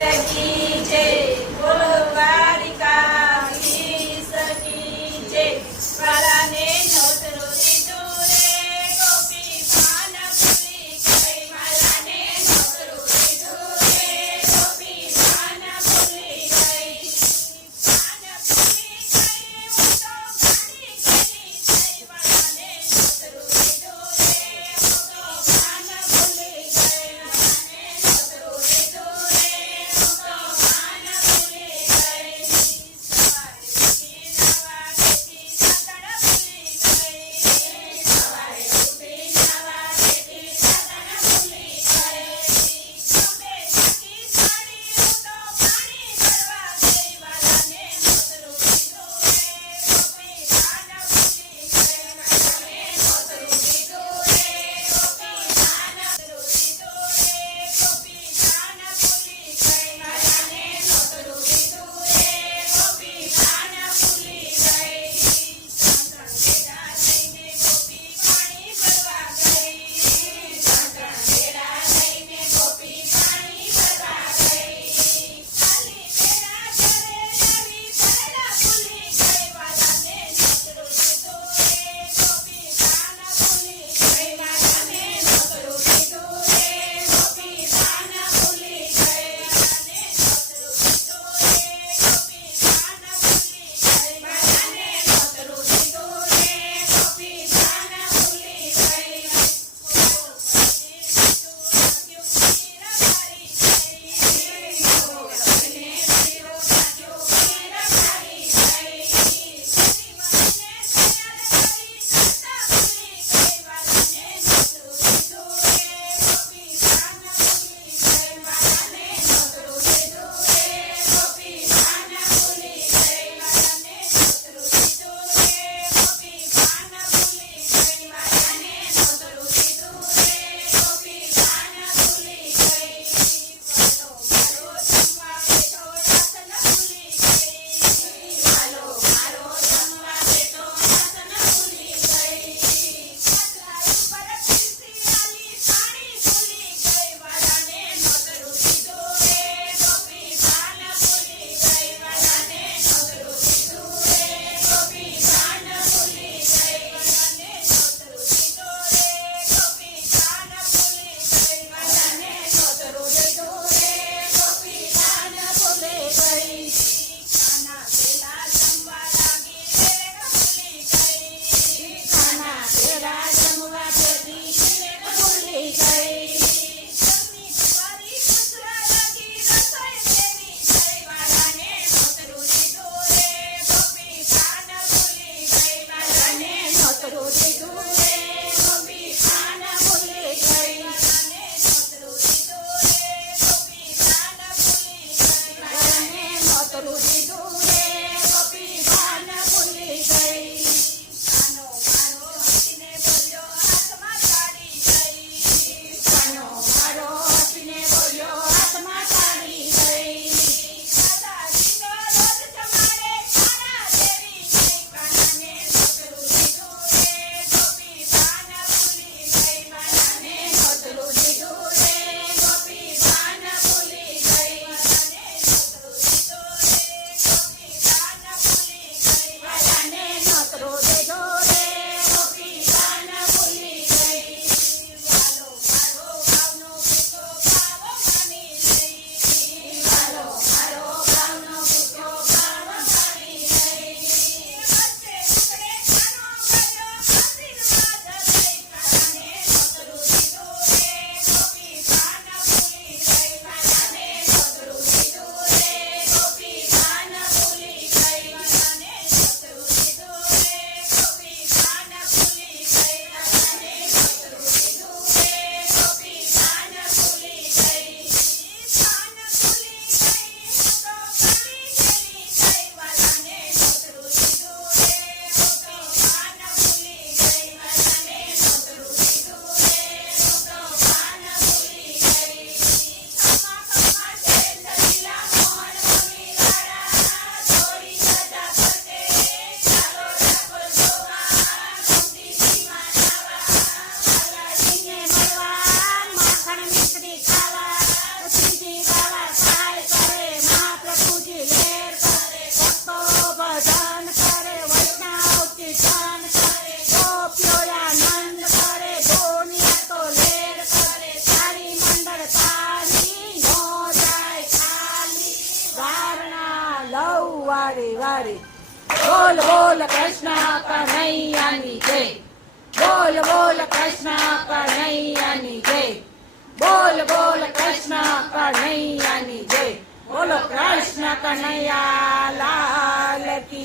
की जय बोलो द्वारिकाधीश की जय वालाने नोतरो दीधो रे गोपी पान पुरी कई वालाने नोतरो दीधो रे गोपी पान पुरी कई पान पुरी कई वो तो पानी कई कई वालाने नोतरो दीधो रे वो तो पान पुरी कई वालाने नोतरो दीधो रे वो तो पान पुरी બોલ કૃષ્ણ કનૈયાની જય. બોલ બોલ કૃષ્ણ કનૈયાની જય. બોલ બોલ કૃષ્ણ કનૈયાની જય. બોલો કૃષ્ણ કનૈયા લાલ કી